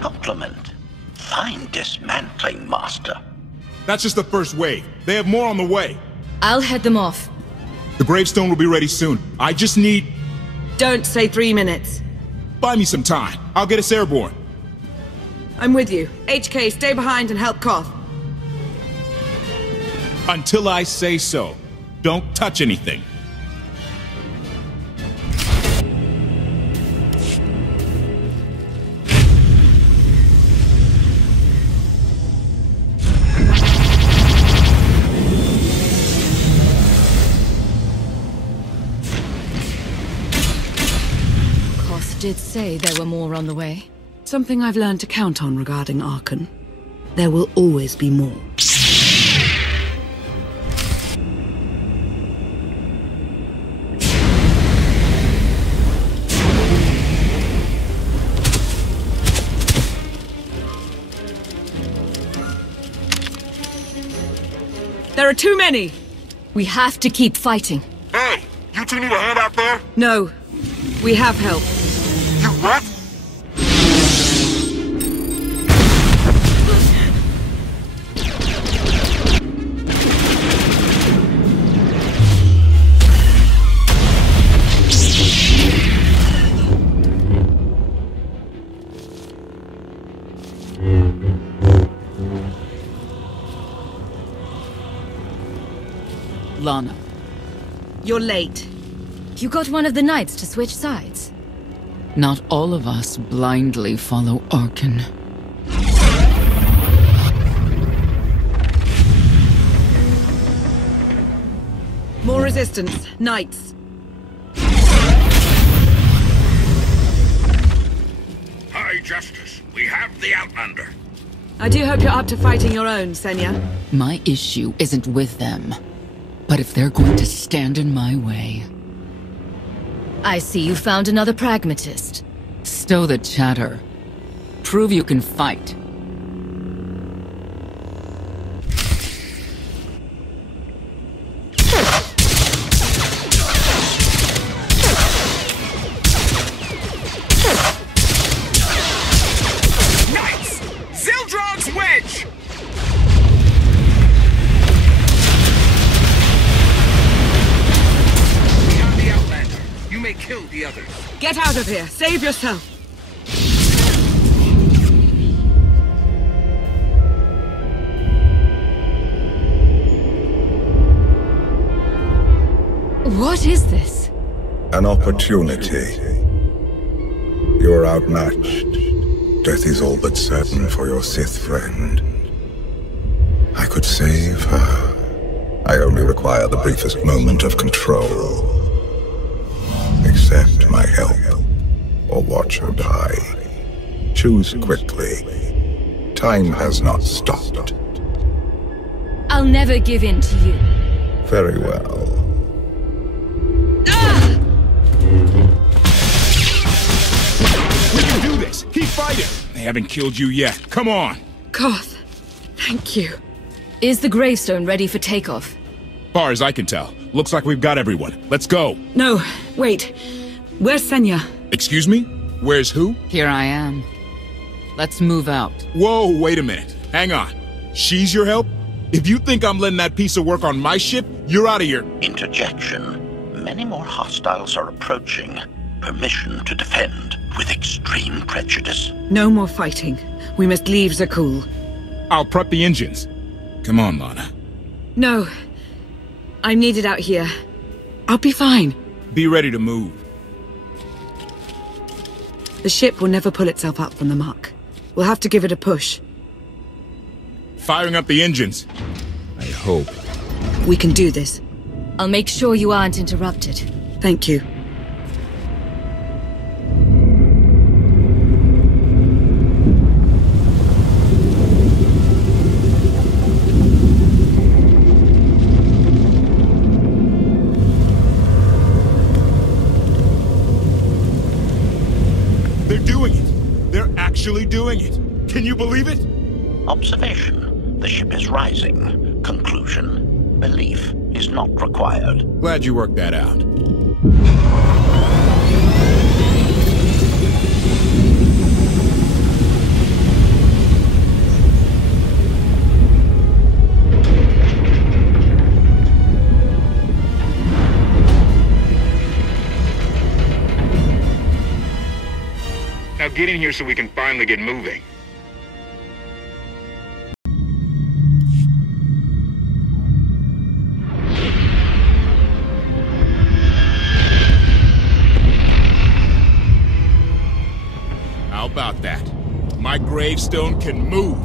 Compliment. Fine dismantling, Master. That's just the first wave. They have more on the way. I'll head them off. The gravestone will be ready soon. I just need... Don't say 3 minutes. Buy me some time. I'll get us airborne. I'm with you. HK, stay behind and help Koth. Until I say so. Don't touch anything. Koth did say there were more on the way. Something I've learned to count on regarding Archon. There will always be more. There are too many! We have to keep fighting. Hey! You two need a hand out there? No. We have help. You what? Lana. You're late. You got one of the knights to switch sides. Not all of us blindly follow Archon. More resistance. Knights. High Justice, we have the Outlander. I do hope you're up to fighting your own, Senya. My issue isn't with them. But if they're going to stand in my way... I see you found another pragmatist. Stow the chatter. Prove you can fight. Nice! Zildrog's wedge! You may kill the others. Get out of here! Save yourself! What is this? An opportunity. You're outmatched. Death is all but certain for your Sith friend. I could save her. I only require the briefest moment of control. Accept my help, or watch her die. Choose quickly. Time has not stopped. I'll never give in to you. Very well. We can do this! Keep fighting! They haven't killed you yet. Come on! Koth, thank you. Is the gravestone ready for takeoff? Far as I can tell, looks like we've got everyone. Let's go! No, wait. Where's Senya? Excuse me? Where's who? Here I am. Let's move out. Whoa, wait a minute. Hang on. She's your help? If you think I'm letting that piece of work on my ship, you're out of here. Interjection. Many more hostiles are approaching. Permission to defend with extreme prejudice. No more fighting. We must leave Zakul. I'll prep the engines. Come on, Lana. No. I'm needed out here. I'll be fine. Be ready to move. The ship will never pull itself up from the muck. We'll have to give it a push. Firing up the engines. I hope. We can do this. I'll make sure you aren't interrupted. Thank you. They're doing it. They're actually doing it. Can you believe it? Observation. The ship is rising. Conclusion. Belief is not required. Glad you worked that out. Now get in here so we can finally get moving. How about that? My gravestone can move.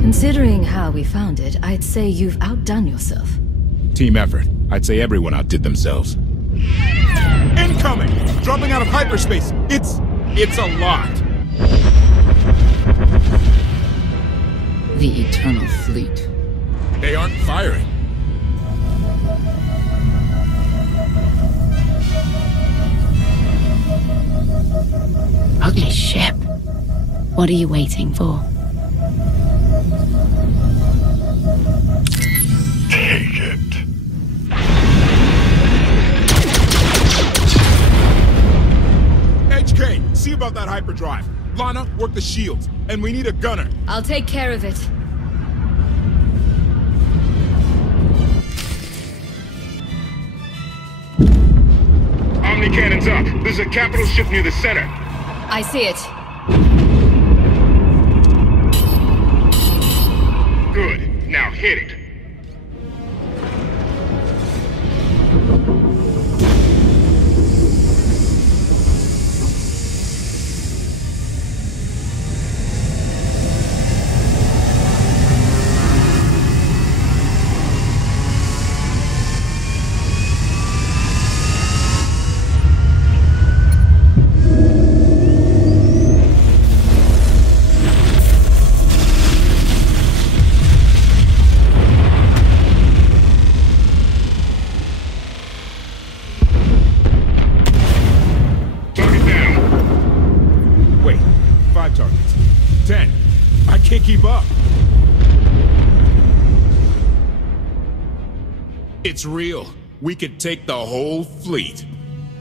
Considering how we found it, I'd say you've outdone yourself. Team effort. I'd say everyone outdid themselves. Incoming! Dropping out of hyperspace! It's a lot! The Eternal Fleet. They aren't firing. Ugly ship. What are you waiting for? Take it. HK, see about that hyperdrive. Lana, work the shields. And we need a gunner. I'll take care of it. Omni cannons up. There's a capital ship near the center. I see it. Good. Now hit it. Keep up. It's real. We could take the whole fleet.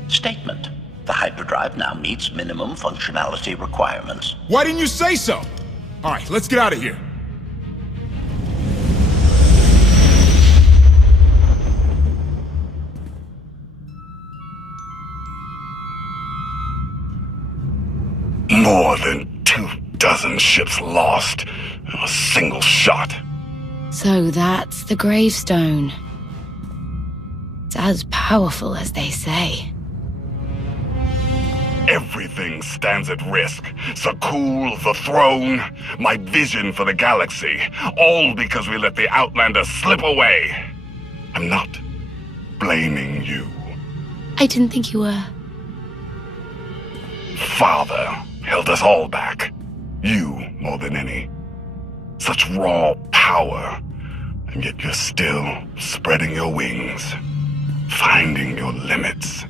Statement. The hyperdrive now meets minimum functionality requirements. Why didn't you say so? All right, let's get out of here. More than 24 ships lost in a single shot. So that's the gravestone. It's as powerful as they say. Everything stands at risk. Sakul, the throne, my vision for the galaxy. All because we let the Outlanders slip away. I'm not blaming you. I didn't think you were. Father held us all back. You more than any. Such raw power, and yet you're still spreading your wings, finding your limits.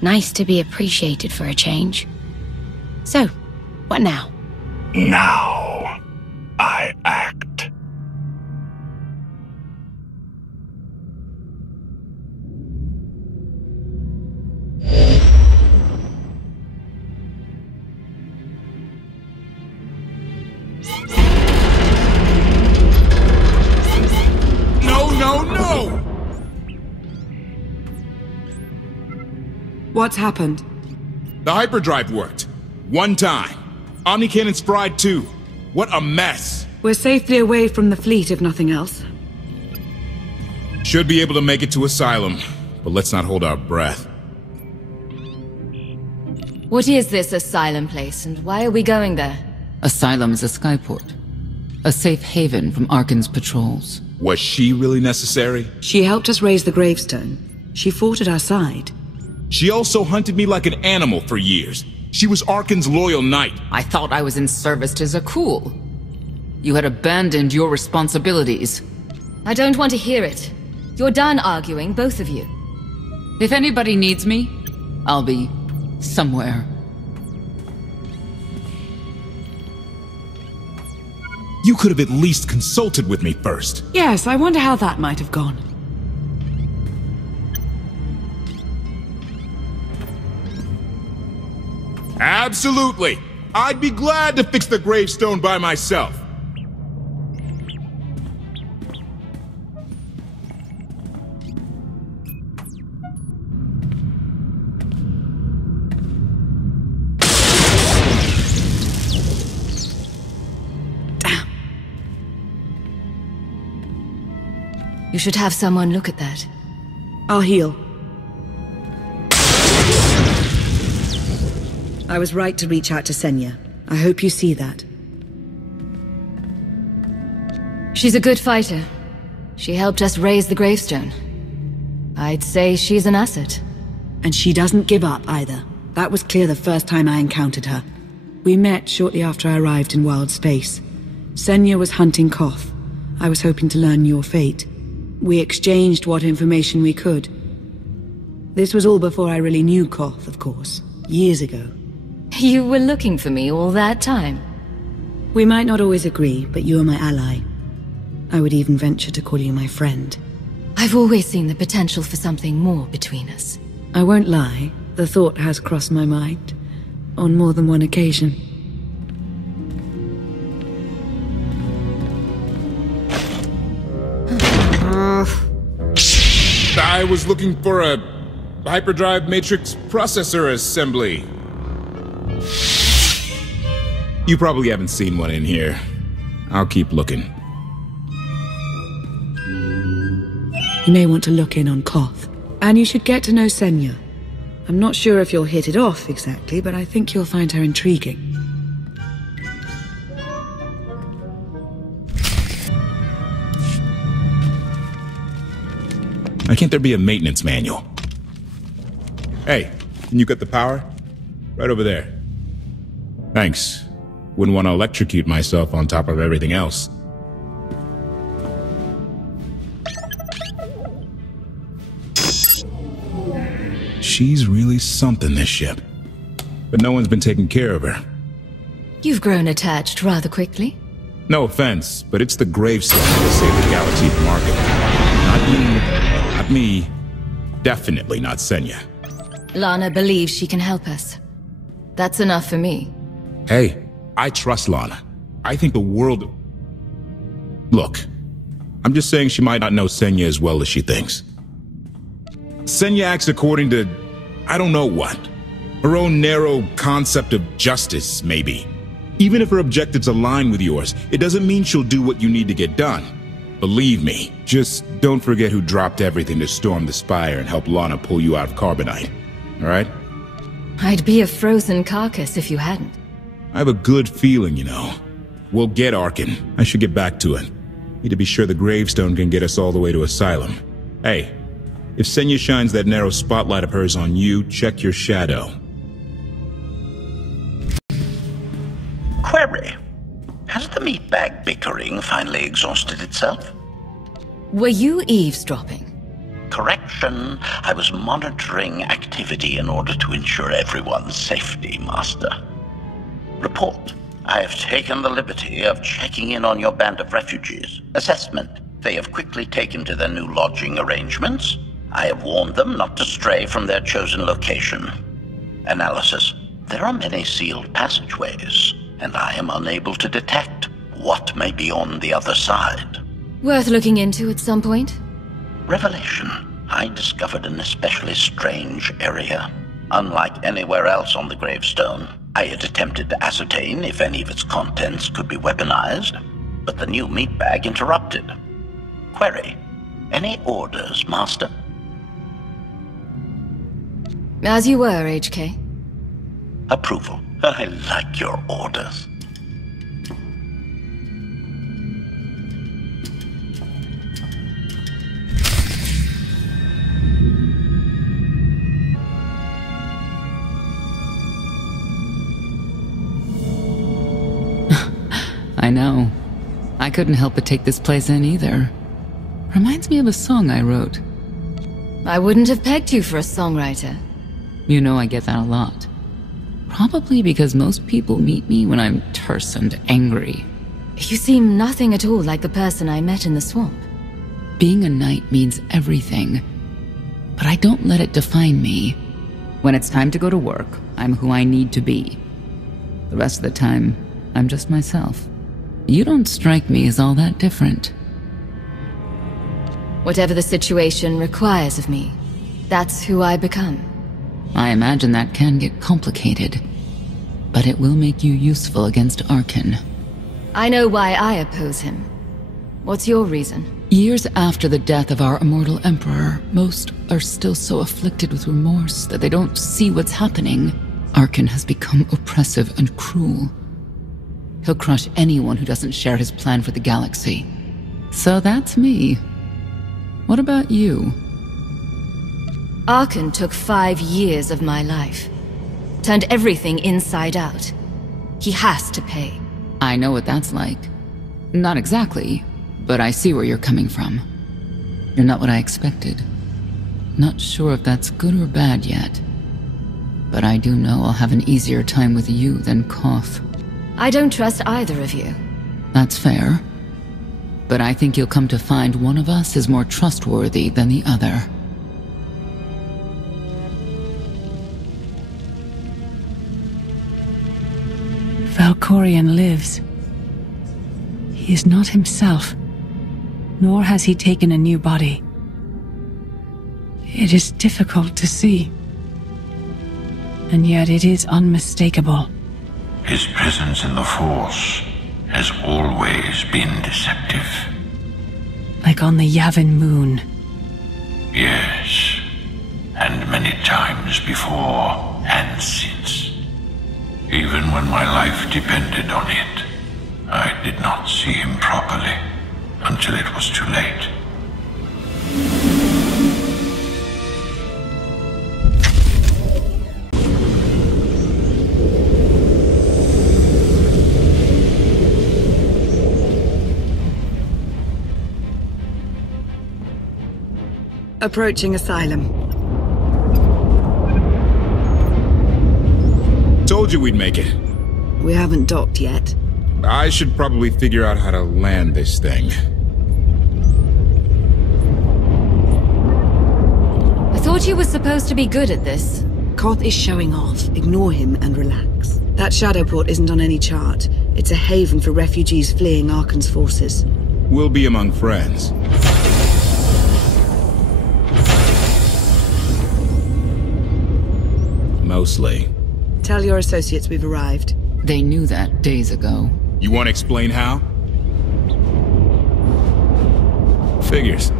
Nice to be appreciated for a change. So, what now? Now, I act. No! What's happened? The hyperdrive worked. One time. Omni cannons fried too. What a mess. We're safely away from the fleet, if nothing else. Should be able to make it to Asylum, but let's not hold our breath. What is this Asylum place, and why are we going there? Asylum is a skyport. A safe haven from Arkan's patrols. Was she really necessary? She helped us raise the gravestone. She fought at our side. She also hunted me like an animal for years. She was Arkan's loyal knight. I thought I was in service to Zakul. You had abandoned your responsibilities. I don't want to hear it. You're done arguing, both of you. If anybody needs me, I'll be somewhere. You could have at least consulted with me first. Yes, I wonder how that might have gone. Absolutely. I'd be glad to fix the gravestone by myself. You should have someone look at that. I'll heal. I was right to reach out to Senya. I hope you see that. She's a good fighter. She helped us raise the gravestone. I'd say she's an asset. And she doesn't give up either. That was clear the first time I encountered her. We met shortly after I arrived in wild space. Senya was hunting KotFE. I was hoping to learn your fate. We exchanged what information we could. This was all before I really knew KotFE, of course. Years ago. You were looking for me all that time? We might not always agree, but you are my ally. I would even venture to call you my friend. I've always seen the potential for something more between us. I won't lie, the thought has crossed my mind. On more than one occasion. I was looking for a hyperdrive matrix processor assembly. You probably haven't seen one in here. I'll keep looking. You may want to look in on KotFE. And you should get to know Senya. I'm not sure if you'll hit it off exactly, but I think you'll find her intriguing. Why can't there be a maintenance manual? Hey, can you cut the power? Right over there. Thanks. Wouldn't want to electrocute myself on top of everything else. She's really something, this ship. But no one's been taking care of her. You've grown attached rather quickly. No offense, but it's the gravestone that saved the galaxy from Arkham. Not me. Definitely not Senya. Lana believes she can help us. That's enough for me. Hey, I trust Lana. I think the world... Look, I'm just saying she might not know Senya as well as she thinks. Senya acts according to... I don't know what. Her own narrow concept of justice, maybe. Even if her objectives align with yours, it doesn't mean she'll do what you need to get done. Believe me, just don't forget who dropped everything to storm the Spire and help Lana pull you out of Carbonite. Alright? I'd be a frozen carcass if you hadn't. I have a good feeling, you know. We'll get Arkin. I should get back to it. Need to be sure the gravestone can get us all the way to Asylum. Hey, if Senya shines that narrow spotlight of hers on you, check your shadow. Query. Has the meatbag bickering finally exhausted itself? Were you eavesdropping? Correction. I was monitoring activity in order to ensure everyone's safety, Master. Report. I have taken the liberty of checking in on your band of refugees. Assessment. They have quickly taken to their new lodging arrangements. I have warned them not to stray from their chosen location. Analysis. There are many sealed passageways, and I am unable to detect what may be on the other side. Worth looking into at some point? Revelation. I discovered an especially strange area. Unlike anywhere else on the gravestone, I had attempted to ascertain if any of its contents could be weaponized, but the new meatbag interrupted. Query. Any orders, Master? As you were, HK. Approval. I like your orders. I know. I couldn't help but take this place in either. Reminds me of a song I wrote. I wouldn't have pegged you for a songwriter. You know I get that a lot. Probably because most people meet me when I'm terse and angry. You seem nothing at all like the person I met in the swamp. Being a knight means everything. But I don't let it define me. When it's time to go to work, I'm who I need to be. The rest of the time, I'm just myself. You don't strike me as all that different. Whatever the situation requires of me, that's who I become. I imagine that can get complicated, but it will make you useful against Arkin. I know why I oppose him. What's your reason? Years after the death of our immortal emperor, most are still so afflicted with remorse that they don't see what's happening. Arkan has become oppressive and cruel. He'll crush anyone who doesn't share his plan for the galaxy. So that's me. What about you? Arkan took 5 years of my life. Turned everything inside out. He has to pay. I know what that's like. Not exactly, but I see where you're coming from. You're not what I expected. Not sure if that's good or bad yet. But I do know I'll have an easier time with you than KotFE. I don't trust either of you. That's fair. But I think you'll come to find one of us is more trustworthy than the other. Valkorion lives. He is not himself, nor has he taken a new body. It is difficult to see, and yet it is unmistakable. His presence in the Force has always been deceptive. Like on the Yavin moon. Yes, and many times before and since. Even when my life depended on it, I did not see him properly until it was too late. Approaching Asylum. Told you we'd make it. We haven't docked yet. I should probably figure out how to land this thing. I thought you were supposed to be good at this. KotFE is showing off. Ignore him and relax. That shadow port isn't on any chart. It's a haven for refugees fleeing Arkan's forces. We'll be among friends. Mostly. Tell your associates we've arrived. They knew that days ago. You want to explain how? Figures.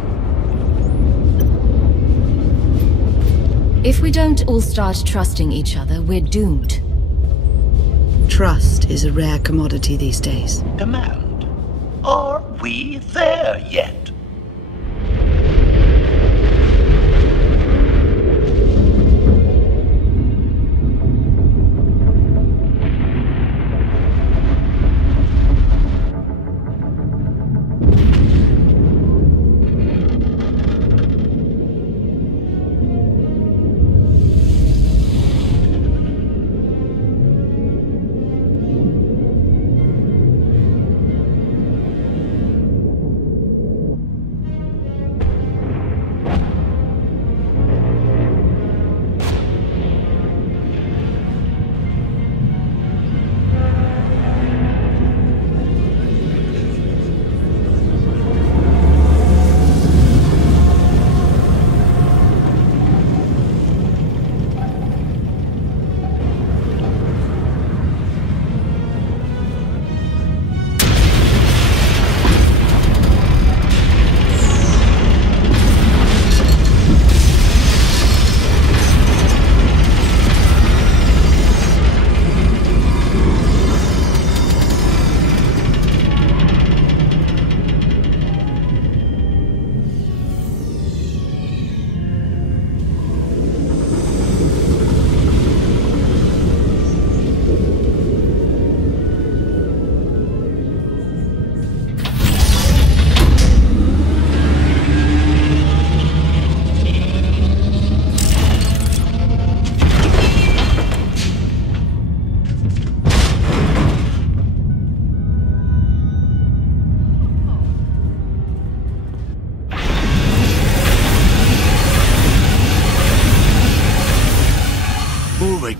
If we don't all start trusting each other, we're doomed. Trust is a rare commodity these days. Demand. Are we there yet?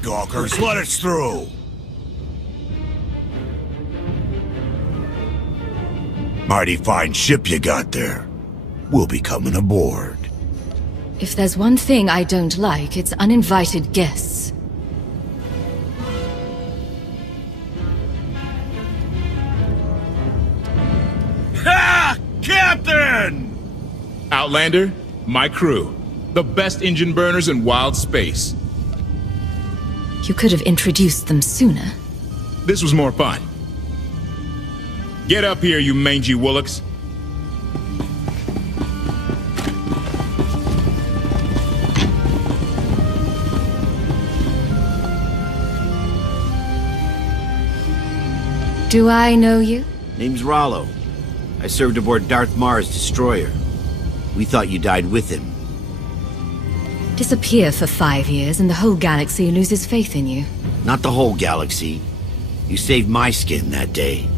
Gawkers, let us through! Mighty fine ship you got there. We'll be coming aboard. If there's one thing I don't like, it's uninvited guests. Ha! Captain! Outlander, my crew. The best engine burners in wild space. You could have introduced them sooner. This was more fun. Get up here, you mangy woolocks. Do I know you? Name's Rollo. I served aboard Darth Marr's destroyer. We thought you died with him. Disappear for 5 years and the whole galaxy loses faith in you. Not the whole galaxy. You saved my skin that day.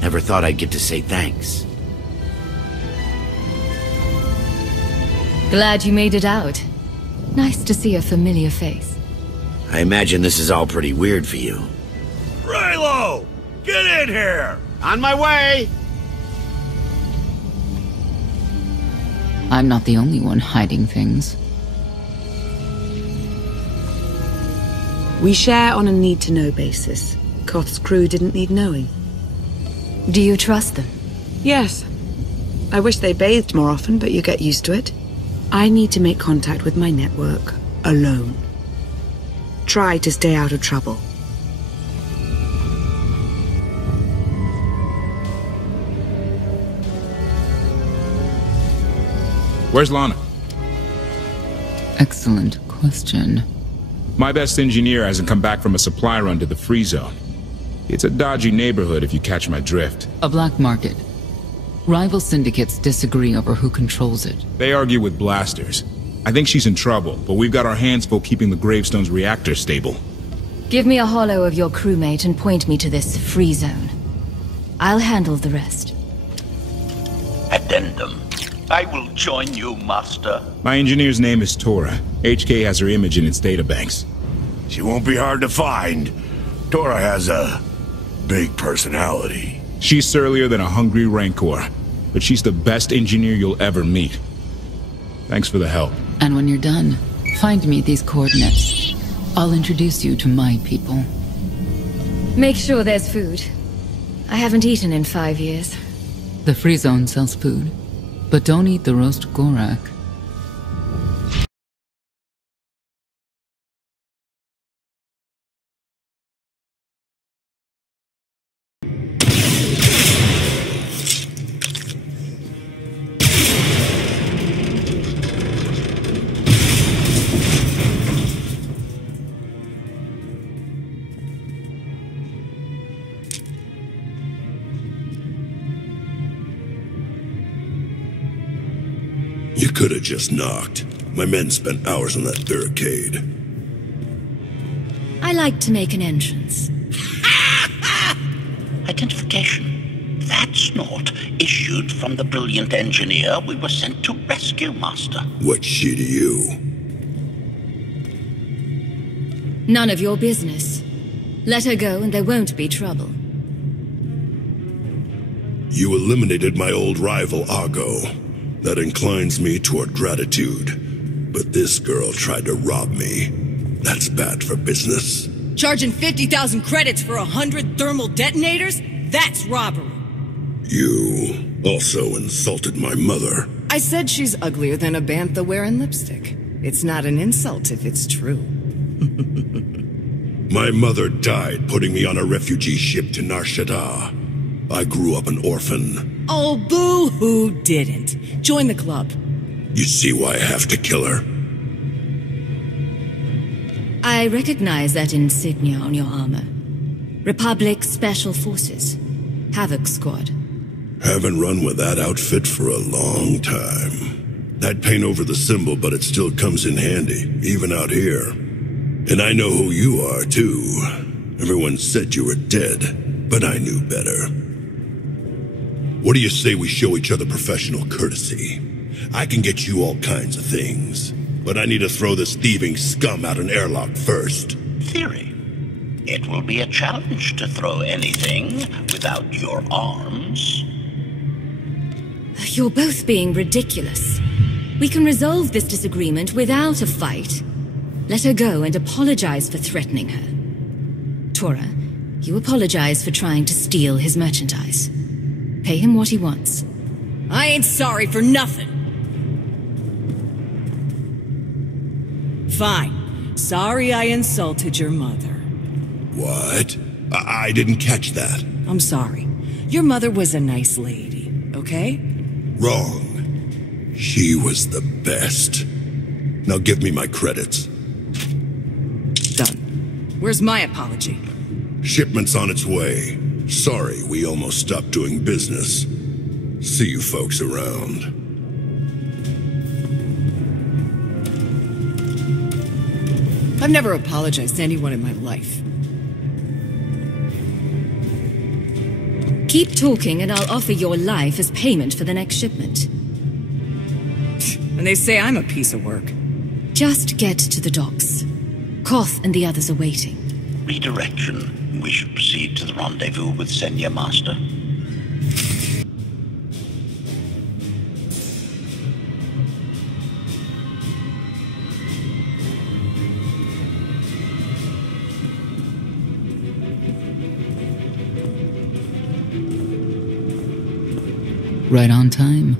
Never thought I'd get to say thanks. Glad you made it out. Nice to see a familiar face. I imagine this is all pretty weird for you. Rilo! Get in here! On my way! I'm not the only one hiding things. We share on a need-to-know basis. Koth's crew didn't need knowing. Do you trust them? Yes. I wish they bathed more often, but you get used to it. I need to make contact with my network, alone. Try to stay out of trouble. Where's Lana? Excellent question. My best engineer hasn't come back from a supply run to the free zone. It's a dodgy neighborhood if you catch my drift. A black market. Rival syndicates disagree over who controls it. They argue with blasters. I think she's in trouble, but we've got our hands full keeping the Gravestone's reactor stable. Give me a holo of your crewmate and point me to this free zone. I'll handle the rest. Addendum. I will join you, Master. My engineer's name is Tora. HK has her image in its databanks. She won't be hard to find. Tora has a big personality. She's surlier than a hungry rancor, but she's the best engineer you'll ever meet. Thanks for the help. And when you're done, find me these coordinates. I'll introduce you to my people. Make sure there's food. I haven't eaten in 5 years. The free zone sells food, but don't eat the roast Gorak. You could have just knocked. My men spent hours on that barricade. I like to make an entrance. Identification. That's not issued from the brilliant engineer we were sent to rescue, Master. What's she to you? None of your business. Let her go and there won't be trouble. You eliminated my old rival, Argo. That inclines me toward gratitude. But this girl tried to rob me. That's bad for business. Charging 50,000 credits for 100 thermal detonators? That's robbery. You also insulted my mother. I said she's uglier than a bantha wearing lipstick. It's not an insult if it's true. My mother died putting me on a refugee ship to Nar Shaddaa. I grew up an orphan. Oh, boo-hoo didn't. Join the club. You see why I have to kill her? I recognize that insignia on your armor. Republic Special Forces. Havoc Squad. Haven't run with that outfit for a long time. I'd paint over the symbol, but it still comes in handy, even out here. And I know who you are, too. Everyone said you were dead, but I knew better. What do you say we show each other professional courtesy? I can get you all kinds of things, but I need to throw this thieving scum out an airlock first. Theory. It will be a challenge to throw anything without your arms. You're both being ridiculous. We can resolve this disagreement without a fight. Let her go and apologize for threatening her. Tora, you apologize for trying to steal his merchandise. Pay him what he wants. I ain't sorry for nothing. Fine. Sorry I insulted your mother. What? I didn't catch that. I'm sorry. Your mother was a nice lady, okay? Wrong. She was the best. Now give me my credits. Done. Where's my apology? Shipment's on its way. Sorry, we almost stopped doing business. See you folks around. I've never apologized to anyone in my life. Keep talking and I'll offer your life as payment for the next shipment. And they say I'm a piece of work. Just get to the docks. Koth and the others are waiting. Redirection. We should proceed to the rendezvous with Senya, Master. Right on time.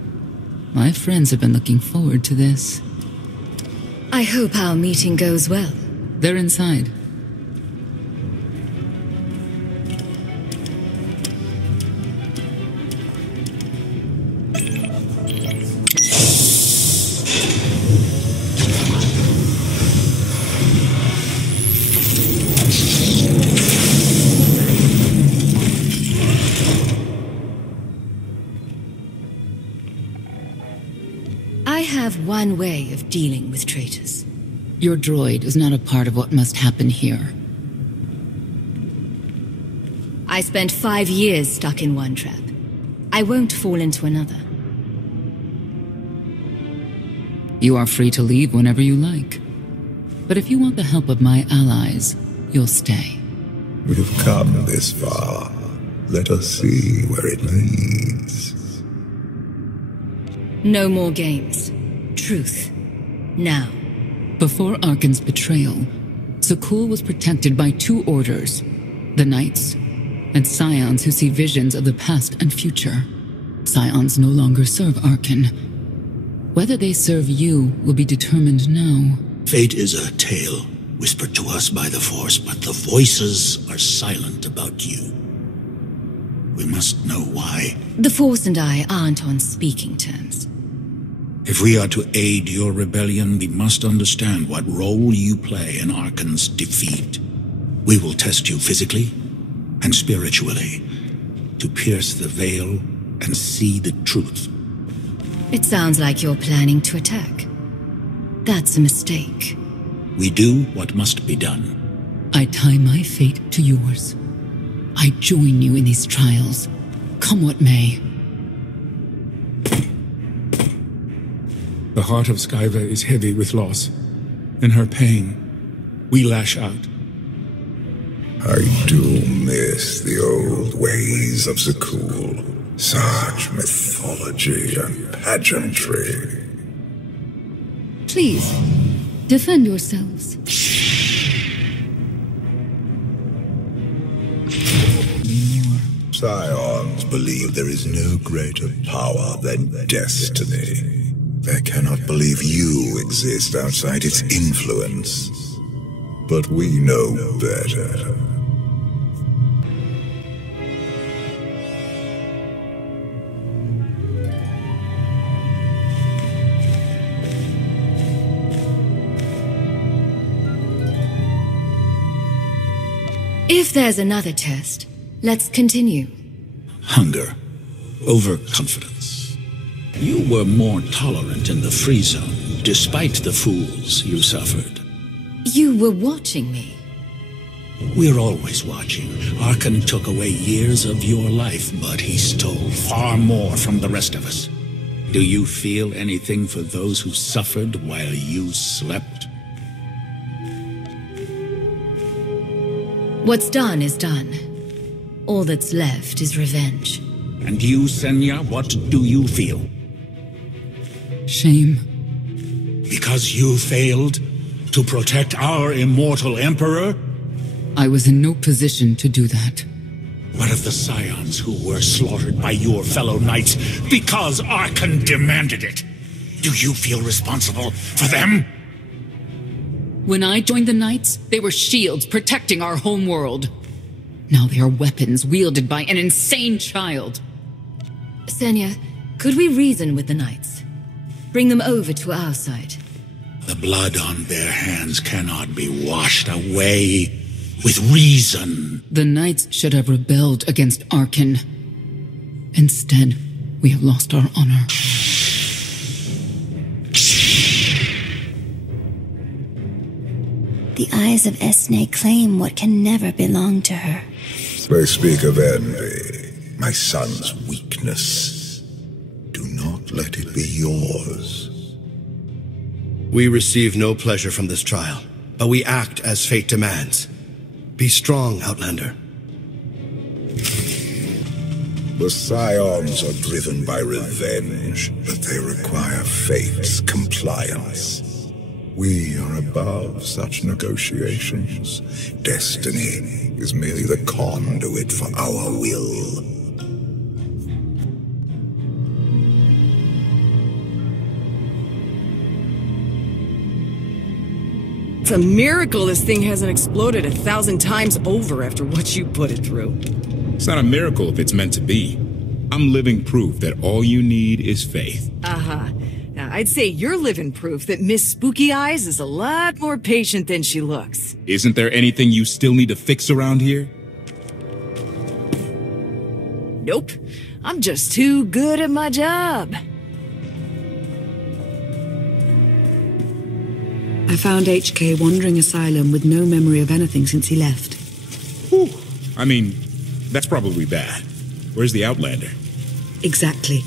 My friends have been looking forward to this. I hope our meeting goes well. They're inside. I have one way of dealing with traitors. Your droid is not a part of what must happen here. I spent 5 years stuck in one trap. I won't fall into another. You are free to leave whenever you like. But if you want the help of my allies, you'll stay. We've come this far. Let us see where it leads. No more games. Truth. Now. Before Arkan's betrayal, Sakul was protected by 2 orders. The Knights, and Scions who see visions of the past and future. Scions no longer serve Arkan. Whether they serve you will be determined now. Fate is a tale whispered to us by the Force, but the voices are silent about you. We must know why. The Force and I aren't on speaking terms. If we are to aid your rebellion, we must understand what role you play in Arkan's defeat. We will test you physically and spiritually to pierce the veil and see the truth. It sounds like you're planning to attack. That's a mistake. We do what must be done. I tie my fate to yours. I join you in these trials, come what may. The heart of Skyva is heavy with loss. In her pain, we lash out. I do miss the old ways of Sakul. Such mythology and pageantry. Please, defend yourselves. Scions believe there is no greater power than destiny. They cannot believe you exist outside its influence. But we know better. If there's another test, let's continue. Hunger. Overconfidence. You were more tolerant in the free zone, despite the fools you suffered. You were watching me. We're always watching. Arkan took away years of your life, but he stole far more from the rest of us. Do you feel anything for those who suffered while you slept? What's done is done. All that's left is revenge. And you, Senya, what do you feel? Shame. Because you failed to protect our immortal Emperor? I was in no position to do that. What of the Scions who were slaughtered by your fellow Knights because Arkan demanded it? Do you feel responsible for them? When I joined the Knights, they were shields protecting our home world. Now they are weapons wielded by an insane child. Senya, could we reason with the Knights? Bring them over to our side. The blood on their hands cannot be washed away with reason. The Knights should have rebelled against Arkan. Instead, we have lost our honor. The eyes of Esne claim what can never belong to her. They speak of envy, my son's weakness. Do not let it be yours. We receive no pleasure from this trial, but we act as fate demands. Be strong, Outlander. The Scions are driven by revenge, but they require fate's compliance. We are above such negotiations. Destiny is merely the conduit for our will. It's a miracle this thing hasn't exploded 1,000 times over after what you put it through. It's not a miracle if it's meant to be. I'm living proof that all you need is faith. Now, I'd say you're living proof that Miss Spooky Eyes is a lot more patient than she looks. Isn't there anything you still need to fix around here? Nope. I'm just too good at my job. I found HK wandering Asylum with no memory of anything since he left. Whew. I mean, that's probably bad. Where's the Outlander? Exactly.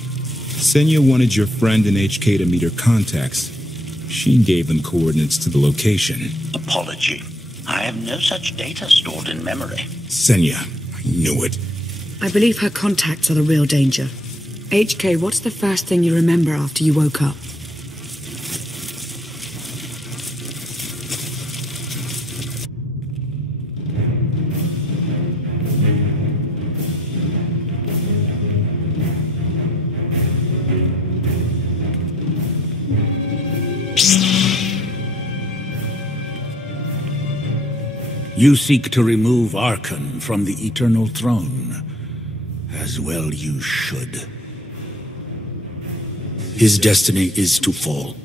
Senya wanted your friend and HK to meet her contacts. She gave them coordinates to the location. Apology. I have no such data stored in memory. Senya, I knew it. I believe her contacts are the real danger. HK, what's the first thing you remember after you woke up? You seek to remove Arkan from the Eternal Throne. As well you should. His destiny is to fall.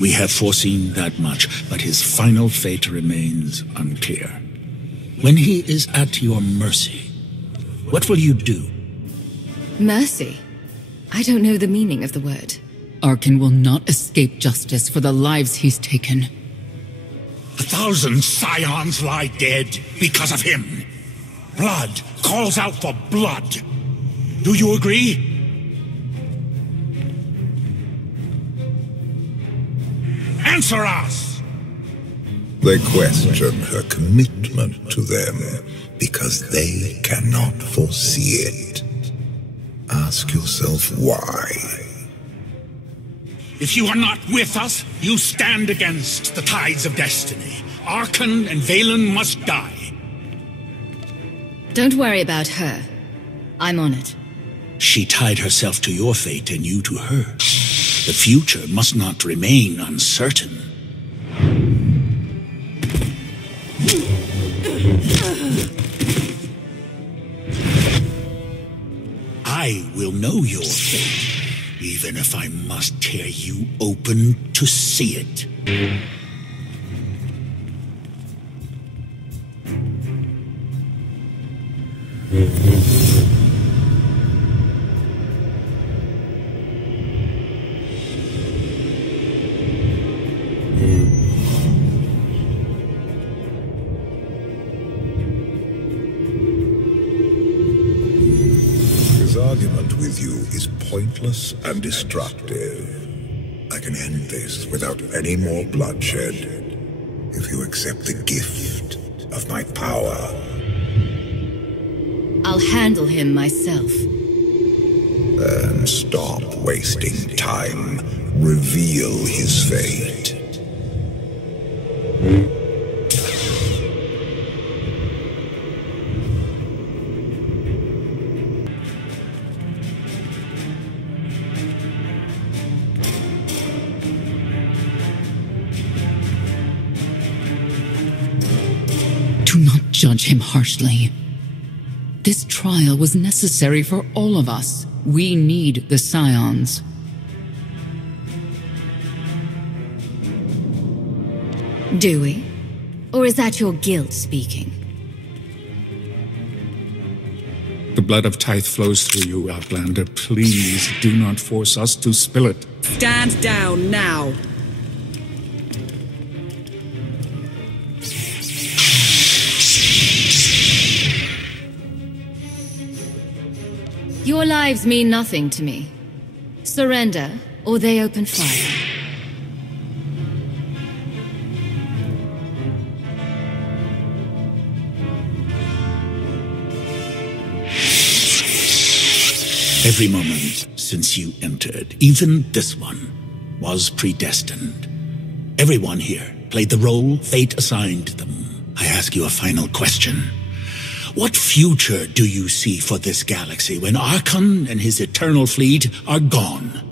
We have foreseen that much, but his final fate remains unclear. When he is at your mercy, what will you do? Mercy? I don't know the meaning of the word. Arkan will not escape justice for the lives he's taken. 1,000 Scions lie dead because of him. Blood calls out for blood. Do you agree? Answer us! They question her commitment to them because they cannot foresee it. Ask yourself why. If you are not with us, you stand against the tides of destiny. Arkan and Valen must die. Don't worry about her. I'm on it. She tied herself to your fate and you to her. The future must not remain uncertain. I will know your fate, even if I must tear you open to see it. His argument with you is pointless and destructive. I can end this without any more bloodshed if you accept the gift of my power. I'll handle him myself. Then stop wasting time. Reveal his fate. judge him harshly. This trial was necessary for all of us. We need the Scions. Do we? Or is that your guilt speaking? The blood of Tithe flows through you, Outlander. Please do not force us to spill it. Stand down now. Your lives mean nothing to me. Surrender, or they open fire. Every moment since you entered, even this one, was predestined. Everyone here played the role fate assigned them. I ask you a final question. What future do you see for this galaxy when Archon and his eternal fleet are gone?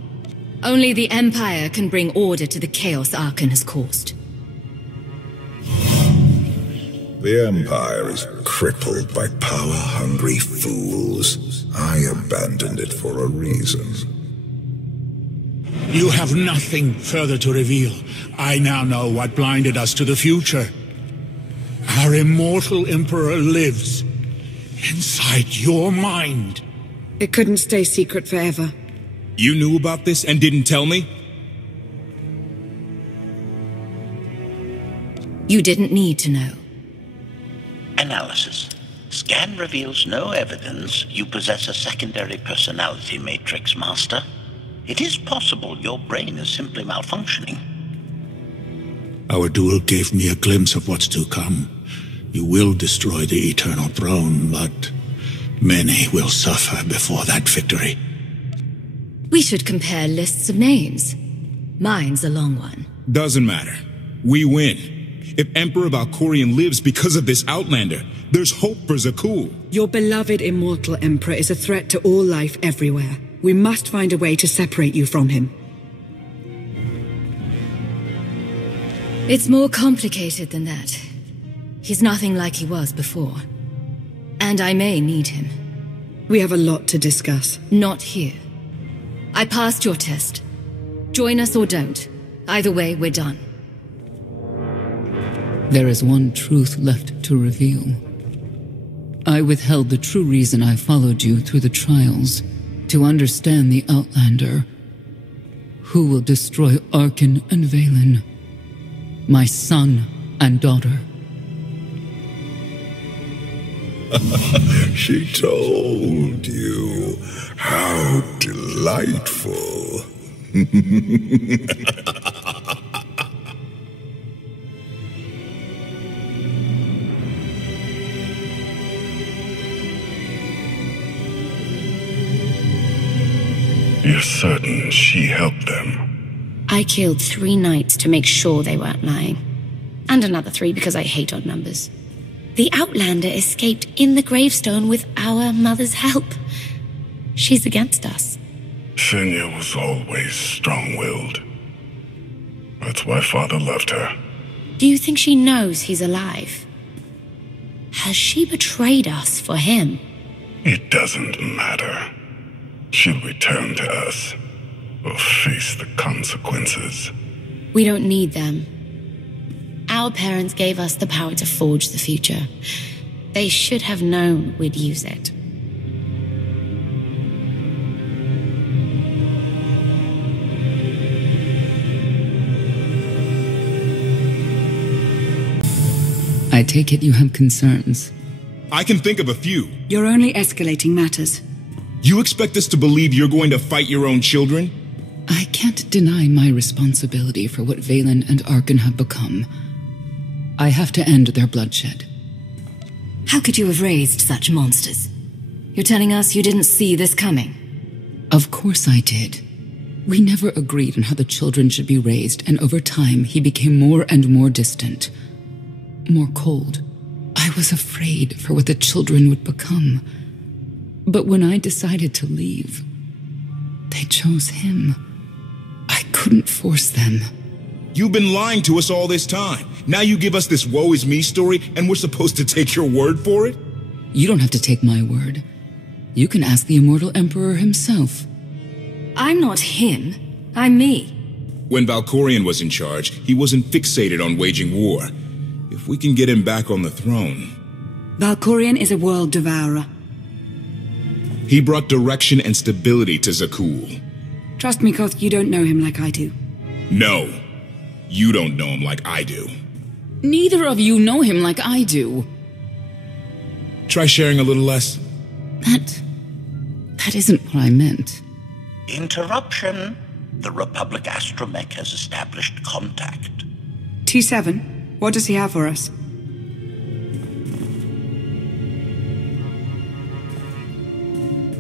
Only the Empire can bring order to the chaos Archon has caused. The Empire is crippled by power-hungry fools. I abandoned it for a reason. You have nothing further to reveal. I now know what blinded us to the future. Our immortal Emperor lives inside your mind. It couldn't stay secret forever. You knew about this and didn't tell me? You didn't need to know. Analysis. Scan reveals no evidence you possess a secondary personality matrix, Master. It is possible your brain is simply malfunctioning. Our duel gave me a glimpse of what's to come. You will destroy the Eternal Throne, but many will suffer before that victory. We should compare lists of names. Mine's a long one. Doesn't matter. We win. If Emperor Valkorion lives because of this Outlander, there's hope for Zakul. Your beloved immortal Emperor is a threat to all life everywhere. We must find a way to separate you from him. It's more complicated than that. He's nothing like he was before. And I may need him. We have a lot to discuss. Not here. I passed your test. Join us or don't. Either way, we're done. There is one truth left to reveal. I withheld the true reason I followed you through the trials, to understand the Outlander, who will destroy Archon and Valen, my son and daughter. She told you. How delightful. You're certain she helped them? I killed 3 knights to make sure they weren't lying. And another 3 because I hate odd numbers. The Outlander escaped in the gravestone with our mother's help. She's against us. Senya was always strong-willed. That's why Father loved her. Do you think she knows he's alive? Has she betrayed us for him? It doesn't matter. She'll return to us, or face the consequences. We don't need them. Our parents gave us the power to forge the future. They should have known we'd use it. I take it you have concerns. I can think of a few. You're only escalating matters. You expect us to believe you're going to fight your own children? I can't deny my responsibility for what Valen and Archon have become. I have to end their bloodshed. How could you have raised such monsters? You're telling us you didn't see this coming? Of course I did. We never agreed on how the children should be raised, and over time he became more and more distant. More cold. I was afraid for what the children would become. But when I decided to leave, they chose him. I couldn't force them. You've been lying to us all this time. Now you give us this woe is me story, and we're supposed to take your word for it? You don't have to take my word. You can ask the Immortal Emperor himself. I'm not him. I'm me. When Valkorion was in charge, he wasn't fixated on waging war. If we can get him back on the throne... Valkorion is a world devourer. He brought direction and stability to Zakul. Trust me, Koth, you don't know him like I do. No. You don't know him like I do. Neither of you know him like I do. Try sharing a little less. That isn't what I meant. Interruption. The Republic astromech has established contact. T7, what does he have for us?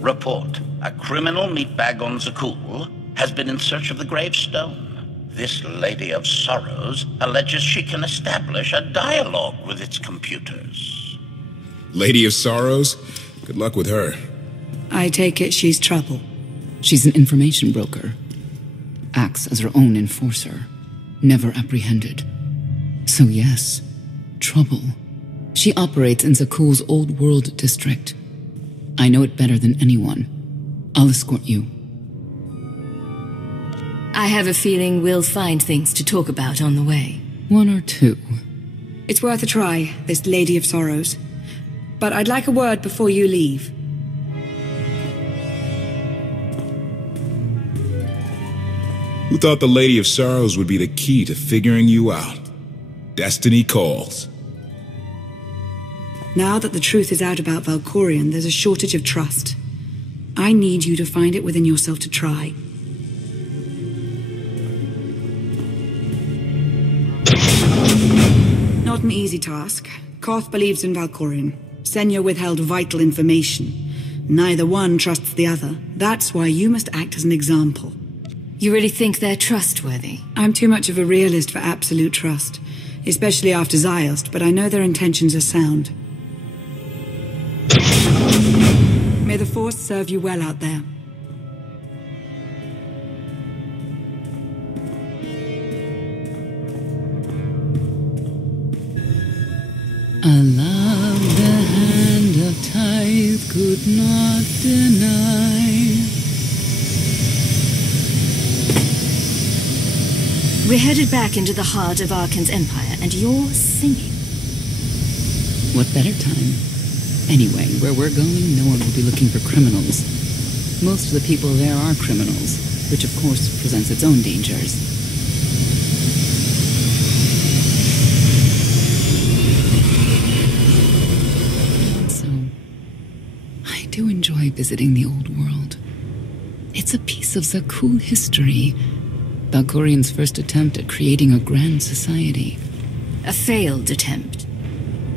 Report. A criminal meatbag on Zakul has been in search of the gravestone. This Lady of Sorrows alleges she can establish a dialogue with its computers. Lady of Sorrows? Good luck with her. I take it she's trouble. She's an information broker. Acts as her own enforcer. Never apprehended. So yes, trouble. She operates in Zakul's old world district. I know it better than anyone. I'll escort you. I have a feeling we'll find things to talk about on the way. One or two. It's worth a try, this Lady of Sorrows. But I'd like a word before you leave. Who thought the Lady of Sorrows would be the key to figuring you out? Destiny calls. Now that the truth is out about Valkorion, there's a shortage of trust. I need you to find it within yourself to try. Not an easy task. Koth believes in Valkorion. Senya withheld vital information. Neither one trusts the other. That's why you must act as an example. You really think they're trustworthy? I'm too much of a realist for absolute trust. Especially after Ziost, but I know their intentions are sound. May the Force serve you well out there. A love the hand of tithe could not deny. We're headed back into the heart of Arkan's empire, and you're singing. What better time? Anyway, where we're going, no one will be looking for criminals. Most of the people there are criminals, which of course presents its own dangers. So, I do enjoy visiting the old world. It's a piece of Zakul history. Valkorion's first attempt at creating a grand society. A failed attempt.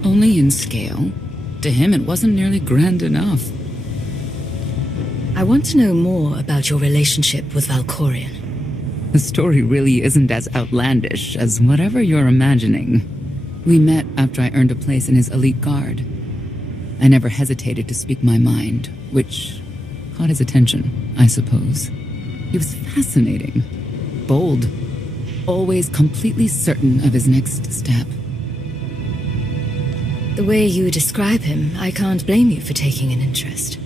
Only in scale. To him, it wasn't nearly grand enough. I want to know more about your relationship with Valkorion. The story really isn't as outlandish as whatever you're imagining. We met after I earned a place in his elite guard. I never hesitated to speak my mind, which caught his attention, I suppose. He was fascinating. Bold. Always completely certain of his next step. The way you describe him, I can't blame you for taking an interest.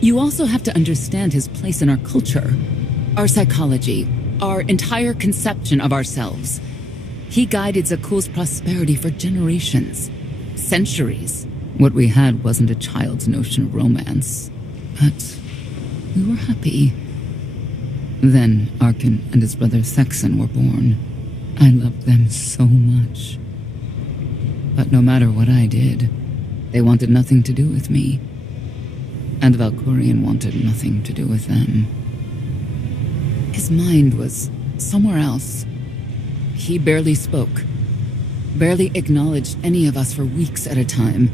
You also have to understand his place in our culture, our psychology, our entire conception of ourselves. He guided Zakul's prosperity for generations, centuries. What we had wasn't a child's notion of romance, but we were happy. Then Arkan and his brother Thexan were born. I loved them so much. But no matter what I did, they wanted nothing to do with me. And Valkorion wanted nothing to do with them. His mind was somewhere else. He barely spoke, barely acknowledged any of us for weeks at a time.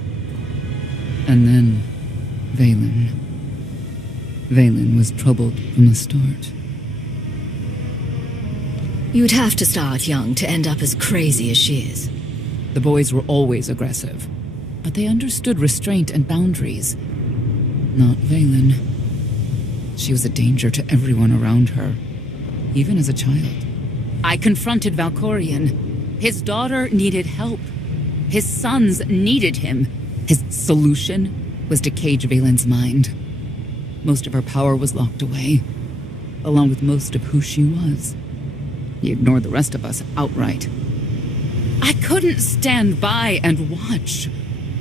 And then, Vaylin. Vaylin was troubled from the start. You'd have to start young to end up as crazy as she is. The boys were always aggressive, but they understood restraint and boundaries. Not Vaylin. She was a danger to everyone around her, even as a child. I confronted Valkorion. His daughter needed help. His sons needed him. His solution was to cage Valen's mind. Most of her power was locked away, along with most of who she was. He ignored the rest of us outright. I couldn't stand by and watch.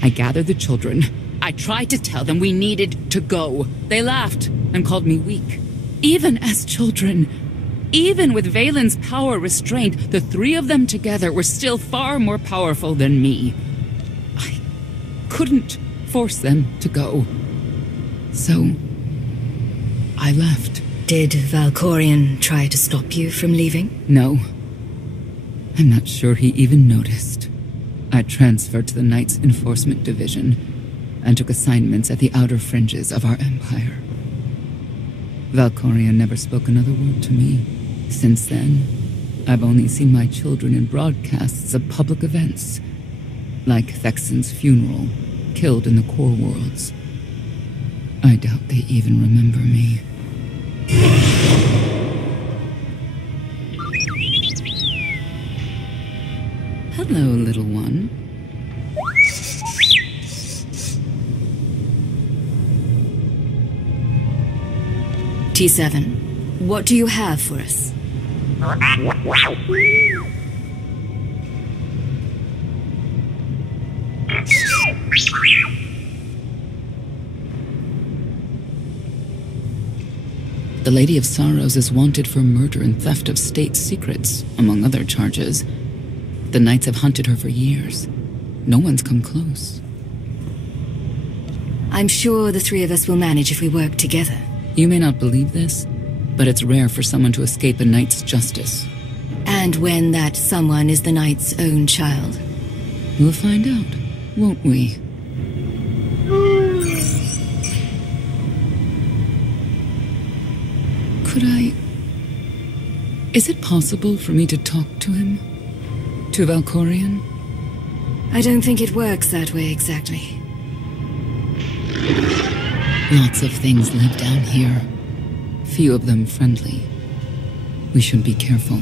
I gathered the children. I tried to tell them we needed to go. They laughed and called me weak. Even as children, even with Valen's power restrained, the three of them together were still far more powerful than me. I couldn't force them to go. So, I left. Did Valkorion try to stop you from leaving? No. I'm not sure he even noticed. I transferred to the Knights Enforcement Division and took assignments at the outer fringes of our empire. Valkorion never spoke another word to me. Since then, I've only seen my children in broadcasts of public events, like Thexen's funeral, killed in the core worlds. I doubt they even remember me. Hello, little one. T7, what do you have for us? The Lady of Sorrows is wanted for murder and theft of state secrets, among other charges. The Knights have hunted her for years. No one's come close. I'm sure the three of us will manage if we work together. You may not believe this, but it's rare for someone to escape a knight's justice. And when that someone is the knight's own child? We'll find out, won't we? Could I... Is it possible for me to talk to him? To Valkorion? I don't think it works that way exactly. Lots of things live down here. Few of them friendly. We should be careful.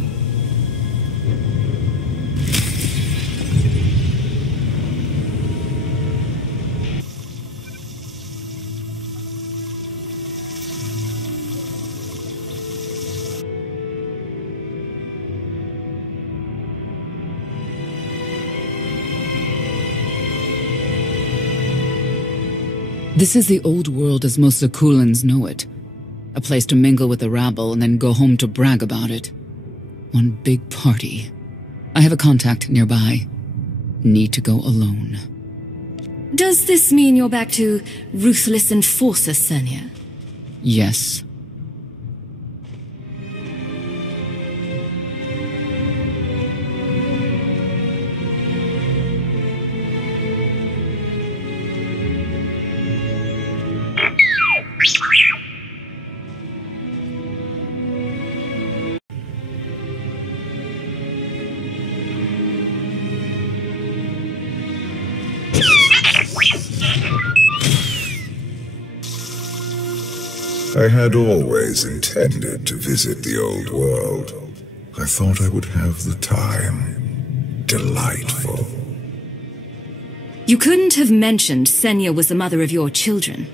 This is the old world as most Zakulans know it. A place to mingle with the rabble and then go home to brag about it. One big party. I have a contact nearby. Need to go alone. Does this mean you're back to ruthless enforcer, Senya? Yes. I had always intended to visit the old world. I thought I would have the time. Delightful. You couldn't have mentioned Senya was the mother of your children.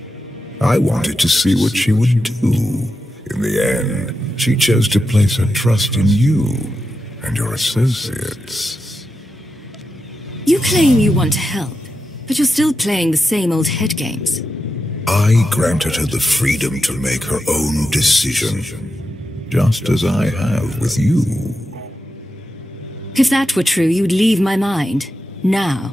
I wanted to see what she would do. In the end, she chose to place her trust in you and your associates. You claim you want to help, but you're still playing the same old head games. I granted her the freedom to make her own decision, just as I have with you. If that were true, you'd leave my mind. Now.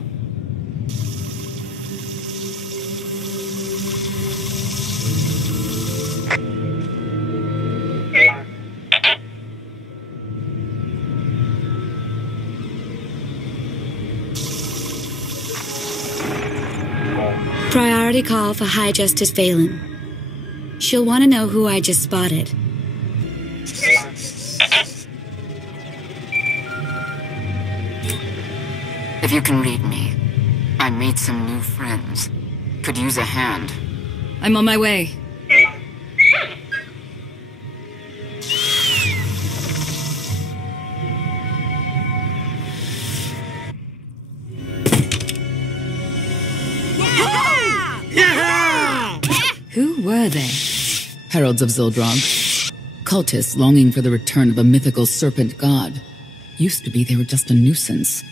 Priority call for High Justice Valen. She'll want to know who I just spotted. If you can read me, I made some new friends. Could use a hand. I'm on my way. Who were they? Heralds of Zildrog. Cultists longing for the return of a mythical serpent god. Used to be they were just a nuisance.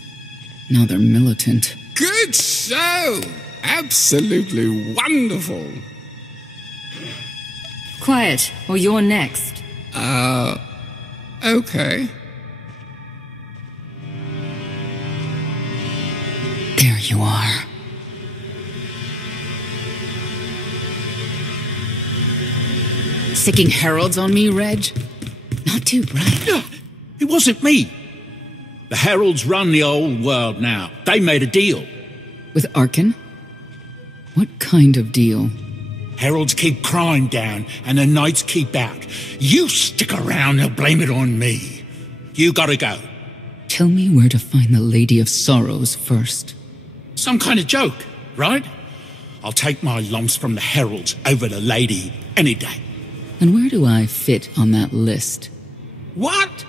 Now they're militant. Good show! Absolutely wonderful. Quiet, or you're next. Okay. There you are. Sicking heralds on me, Reg? Not too bright. It wasn't me. The heralds run the old world now. They made a deal. With Arkan? What kind of deal? Heralds keep crime down, and the knights keep out. You stick around and blame it on me. You gotta go. Tell me where to find the Lady of Sorrows first. Some kind of joke, right? I'll take my lumps from the heralds over the lady any day. And where do I fit on that list? What?